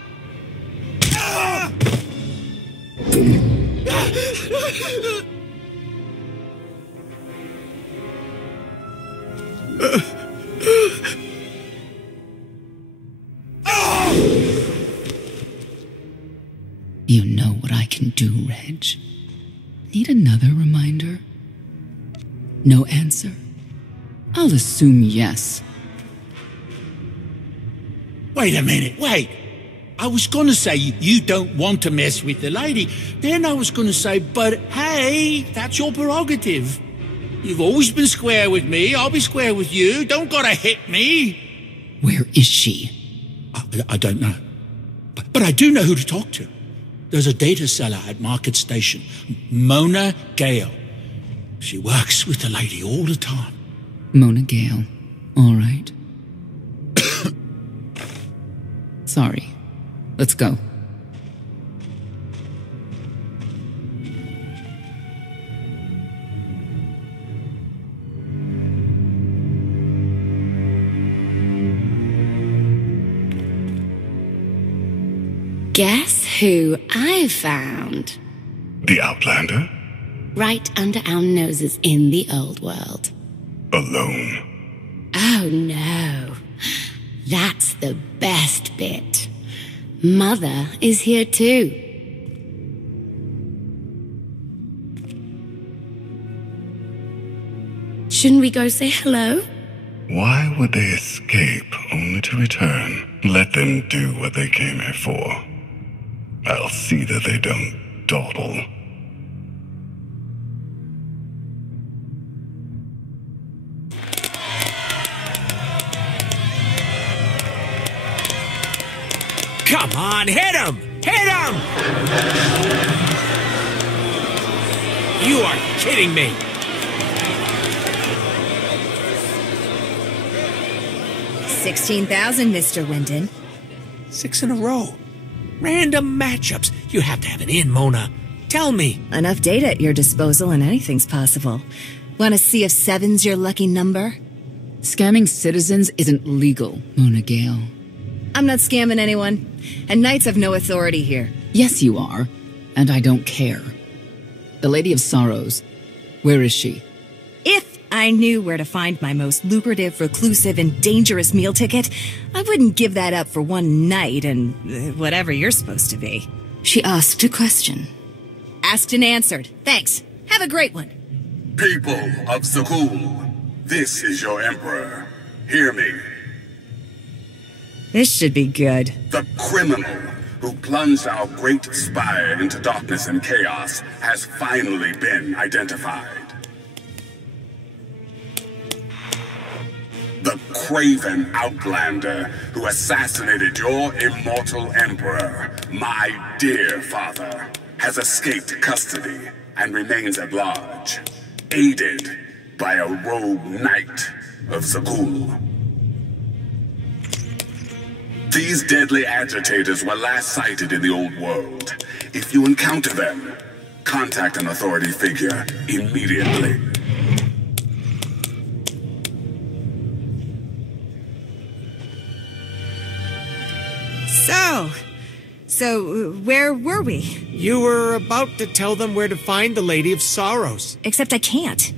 You know what I can do, Reg. Need another reminder? No answer? I'll assume yes. Wait a minute, wait. I was gonna say you don't want to mess with the lady. Then I was gonna say, but hey, that's your prerogative. You've always been square with me, I'll be square with you. Don't gotta hit me. Where is she? I don't know. But I do know who to talk to. There's a data seller at Market Station, Mona Gale. She works with the lady all the time. Mona Gale. All right. Sorry. Let's go. Guess who I found? The Outlander? Right under our noses in the old world. Alone? Oh no. That's the best bit. Mother is here too. Shouldn't we go say hello? Why would they escape only to return? Let them do what they came here for. I'll see that they don't dawdle. Come on, hit him! Hit him! You are kidding me! $16,000, Mr. Wyndon. 6 in a row. Random matchups. You have to have an in, Mona. Tell me. Enough data at your disposal and anything's possible. Want to see if 7's your lucky number? Scamming citizens isn't legal, Mona Gale. I'm not scamming anyone. And knights have no authority here. Yes, you are. And I don't care. The Lady of Sorrows. Where is she? If I knew where to find my most lucrative, reclusive, and dangerous meal ticket, I wouldn't give that up for one night and whatever you're supposed to be. She asked a question. Asked and answered. Thanks. Have a great one. People of Zakul, this is your emperor. Hear me. This should be good. The criminal who plunged our great spire into darkness and chaos has finally been identified. The craven outlander who assassinated your immortal emperor, my dear father, has escaped custody and remains at large, aided by a rogue knight of Zakul. These deadly agitators were last sighted in the old world. If you encounter them, contact an authority figure immediately. So, where were we? You were about to tell them where to find the Lady of Sorrows. Except I can't.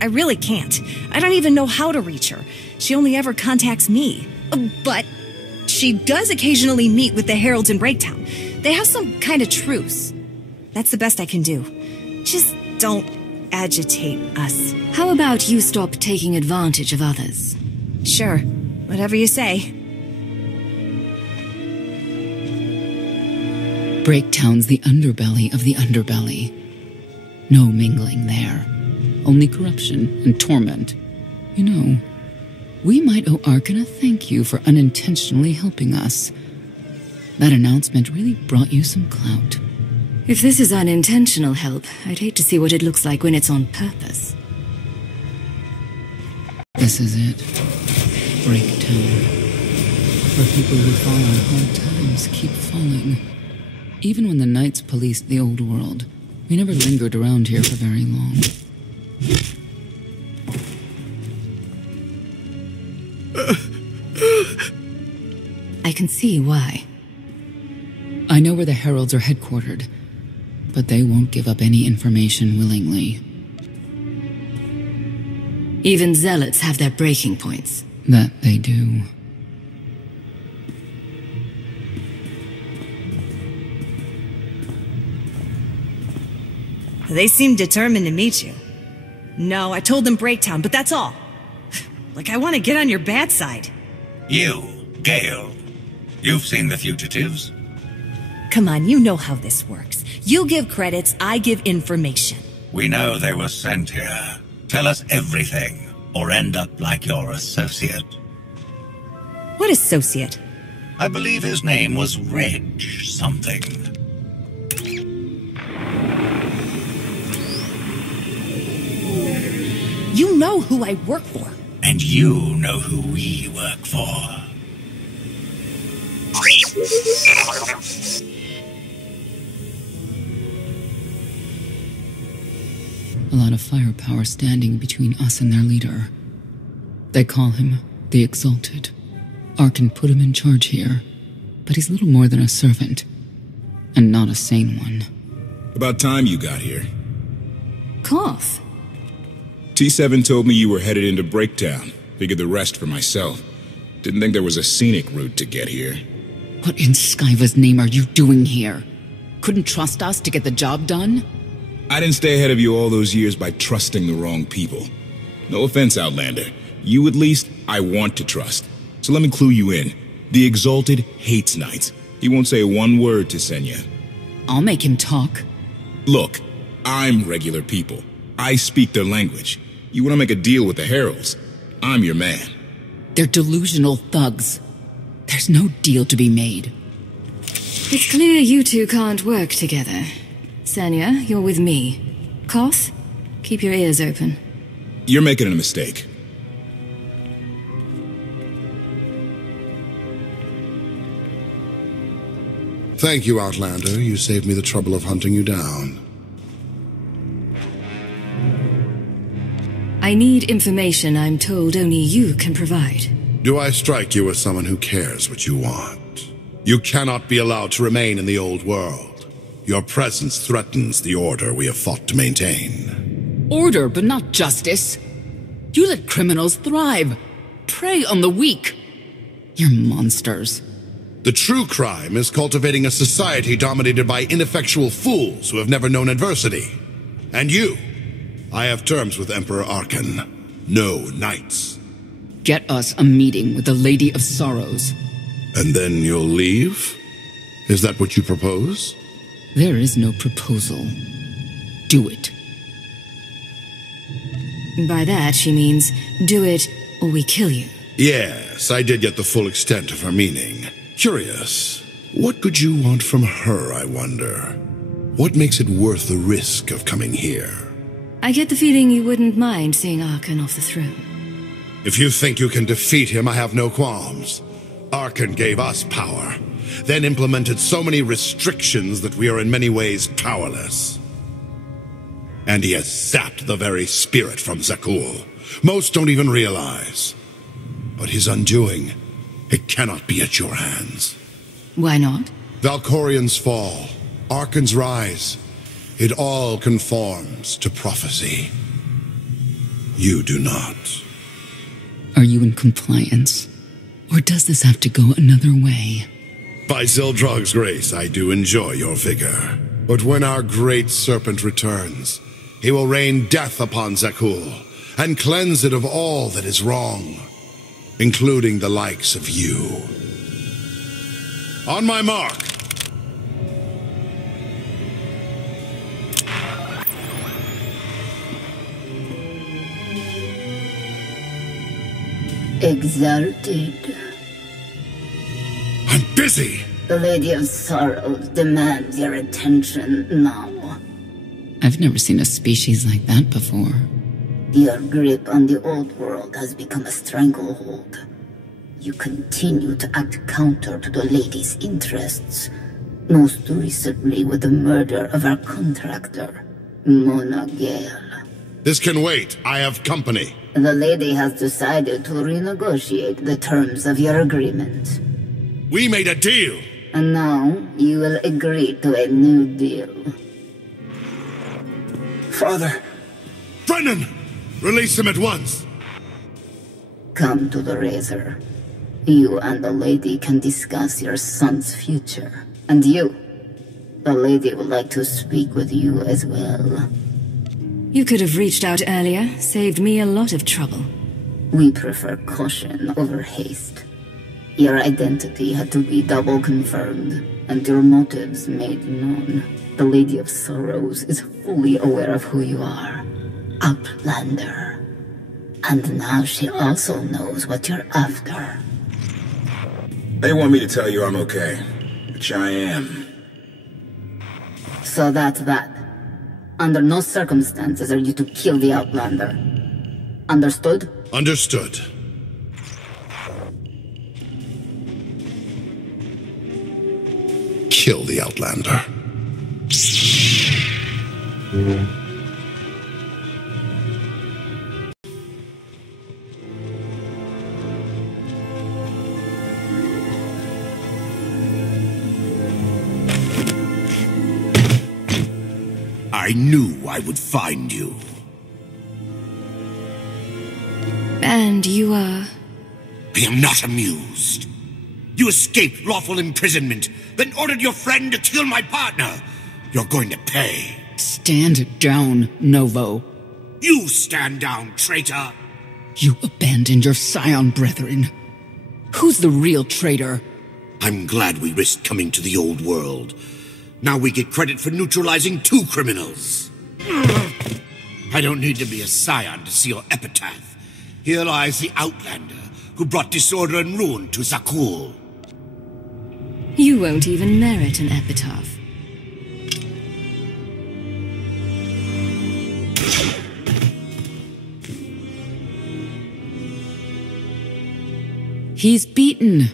I really can't. I don't even know how to reach her. She only ever contacts me. But she does occasionally meet with the Heralds in Breaktown. They have some kind of truce. That's the best I can do. Just don't agitate us. How about you stop taking advantage of others? Sure. Whatever you say. Breaktown's the underbelly of the underbelly. No mingling there. Only corruption and torment. You know, we might owe Arkan a thank you for unintentionally helping us. That announcement really brought you some clout. If this is unintentional help, I'd hate to see what it looks like when it's on purpose. This is it. Breaktown. Where people who fall on hard times keep falling. Even when the Knights policed the old world, we never lingered around here for very long. I can see why. I know where the Heralds are headquartered, but they won't give up any information willingly. Even zealots have their breaking points. That they do. They seem determined to meet you. No, I told them Breaktown, but that's all. Like I want to get on your bad side. You, Gale. You've seen the fugitives. Come on, you know how this works. You give credits, I give information. We know they were sent here. Tell us everything, or end up like your associate. What associate? I believe his name was Reg something. You know who I work for. And you know who we work for. A lot of firepower standing between us and their leader. They call him the Exalted. Arkan put him in charge here, but he's little more than a servant, and not a sane one. About time you got here. KotFE? T7 told me you were headed into Breaktown. Figured the rest for myself. Didn't think there was a scenic route to get here. What in Skyva's name are you doing here? Couldn't trust us to get the job done? I didn't stay ahead of you all those years by trusting the wrong people. No offense, Outlander. You at least, I want to trust. So let me clue you in. The Exalted hates Knights. He won't say one word to Senya. I'll make him talk. Look, I'm regular people. I speak their language. You want to make a deal with the Heralds? I'm your man. They're delusional thugs. There's no deal to be made. It's clear you two can't work together. Senya, you're with me. KotFE, keep your ears open. You're making a mistake. Thank you, Outlander. You saved me the trouble of hunting you down. I need information I'm told only you can provide. Do I strike you as someone who cares what you want? You cannot be allowed to remain in the old world. Your presence threatens the order we have fought to maintain. Order, but not justice. You let criminals thrive. Prey on the weak. You're monsters. The true crime is cultivating a society dominated by ineffectual fools who have never known adversity. And you, I have terms with Emperor Arkan. No knights. Get us a meeting with the Lady of Sorrows. And then you'll leave? Is that what you propose? There is no proposal. Do it. By that, she means, do it or we kill you. Yes, I did get the full extent of her meaning. Curious. What could you want from her, I wonder? What makes it worth the risk of coming here? I get the feeling you wouldn't mind seeing Arkan off the throne. If you think you can defeat him, I have no qualms. Arkan gave us power, then implemented so many restrictions that we are in many ways powerless. And he has sapped the very spirit from Zakul. Most don't even realize. But his undoing, it cannot be at your hands. Why not? Valkorion's fall, Arkan's rise, it all conforms to prophecy. You do not. Are you in compliance? Or does this have to go another way? By Zeldrog's grace, I do enjoy your vigor. But when our great serpent returns, he will rain death upon Zakul, and cleanse it of all that is wrong, including the likes of you. On my mark! Exalted. I'm busy! The Lady of Sorrows demands your attention now. I've never seen a species like that before. Your grip on the old world has become a stranglehold. You continue to act counter to the Lady's interests, most recently with the murder of our contractor, Mona Gale. This can wait. I have company. The Lady has decided to renegotiate the terms of your agreement. We made a deal! And now you will agree to a new deal. Father! Brennan! Release him at once! Come to the Razor. You and the Lady can discuss your son's future. And you, the Lady would like to speak with you as well. You could have reached out earlier, saved me a lot of trouble. We prefer caution over haste. Your identity had to be double confirmed, and your motives made known. The Lady of Sorrows is fully aware of who you are. Outlander. And now she also knows what you're after. They want me to tell you I'm okay, which I am. So that's that. Under no circumstances are you to kill the Outlander. Understood? Understood. Kill the Outlander. I knew I would find you. And you are? I am not amused. You escaped lawful imprisonment, then ordered your friend to kill my partner. You're going to pay. Stand down, Novo. You stand down, traitor. You abandoned your scion brethren. Who's the real traitor? I'm glad we risked coming to the old world. Now we get credit for neutralizing 2 criminals. I don't need to be a scion to see your epitaph. Here lies the Outlander, who brought disorder and ruin to Zakul. You won't even merit an epitaph. He's beaten.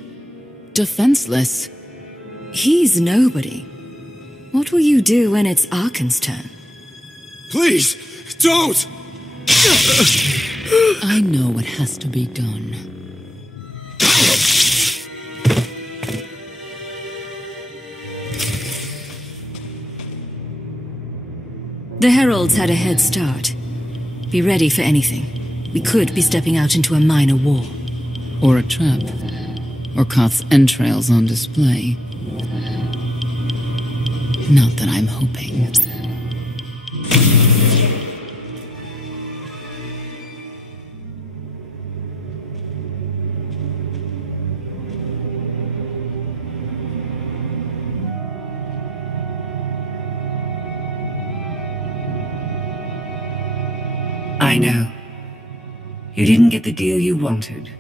Defenseless. He's nobody. What will you do when it's Arkan's turn? Please, don't! I know what has to be done. The Heralds had a head start. Be ready for anything. We could be stepping out into a minor war. Or a trap. Or Koth's entrails on display. Not that I'm hoping. I know. You didn't get the deal you wanted,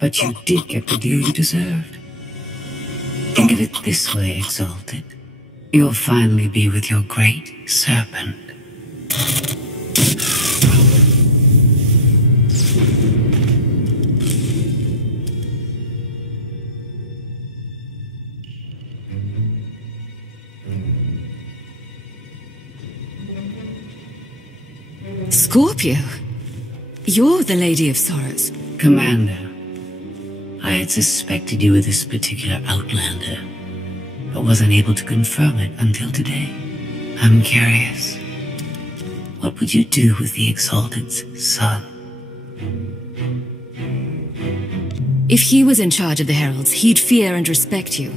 but you did get the deal you deserved. Think of it this way, Exalted. You'll finally be with your great serpent. Scorpio? You're the Lady of Sorrows. Commander, I had suspected you were this particular Outlander, but wasn't able to confirm it until today. I'm curious. What would you do with the Exalted's son? If he was in charge of the Heralds, he'd fear and respect you,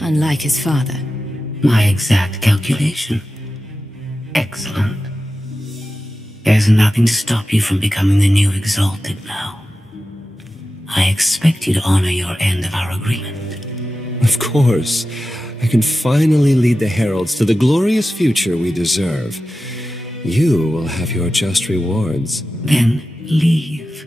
unlike his father. My exact calculation. Excellent. There's nothing to stop you from becoming the new Exalted now. I expect you to honor your end of our agreement. Of course. I can finally lead the Heralds to the glorious future we deserve. You will have your just rewards. Then leave.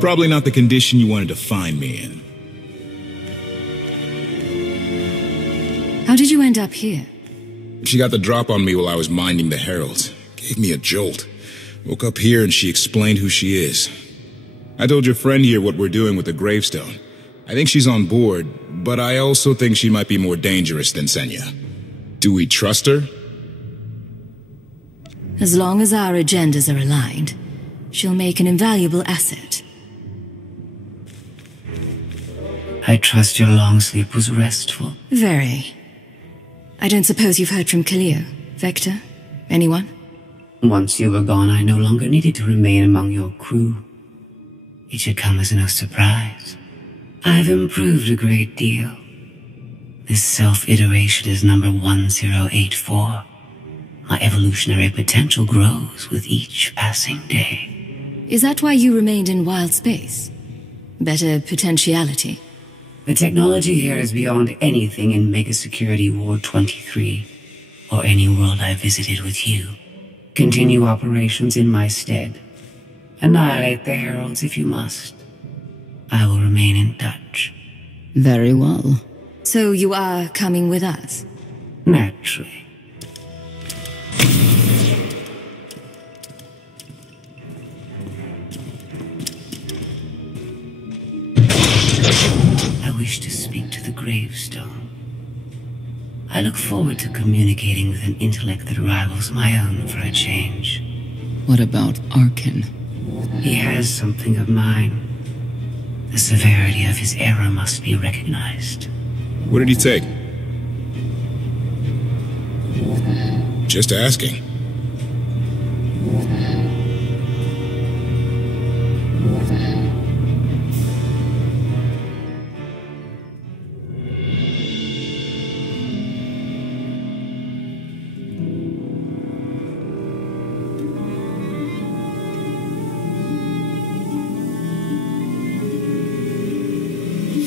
Probably not the condition you wanted to find me in. How did you end up here? She got the drop on me while I was minding the Heralds. Gave me a jolt. Woke up here and she explained who she is. I told your friend here what we're doing with the gravestone. I think she's on board, but I also think she might be more dangerous than Senya. Do we trust her? As long as our agendas are aligned, she'll make an invaluable asset. I trust your long sleep was restful. Very. I don't suppose you've heard from Kaleo, Vector? Anyone? Once you were gone, I no longer needed to remain among your crew. It should come as no surprise. I've improved a great deal. This self-iteration is number 1084. My evolutionary potential grows with each passing day. Is that why you remained in wild space? Better potentiality? The technology here is beyond anything in Mega Security Ward 23, or any world I visited with you. Continue operations in my stead. Annihilate the Heralds if you must. I will remain in touch. Very well. So you are coming with us? Naturally. I wish to speak to the gravestone. I look forward to communicating with an intellect that rivals my own for a change. What about Arkin? He has something of mine. The severity of his error must be recognized. What did he take? Just asking.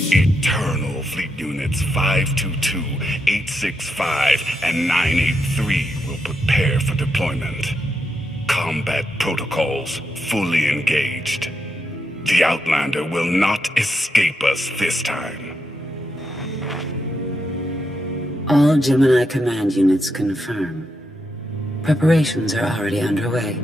Eternal Fleet Units 522, 865, and 983 will prepare for deployment. Combat protocols fully engaged. The Outlander will not escape us this time. All Gemini command units confirm. Preparations are already underway.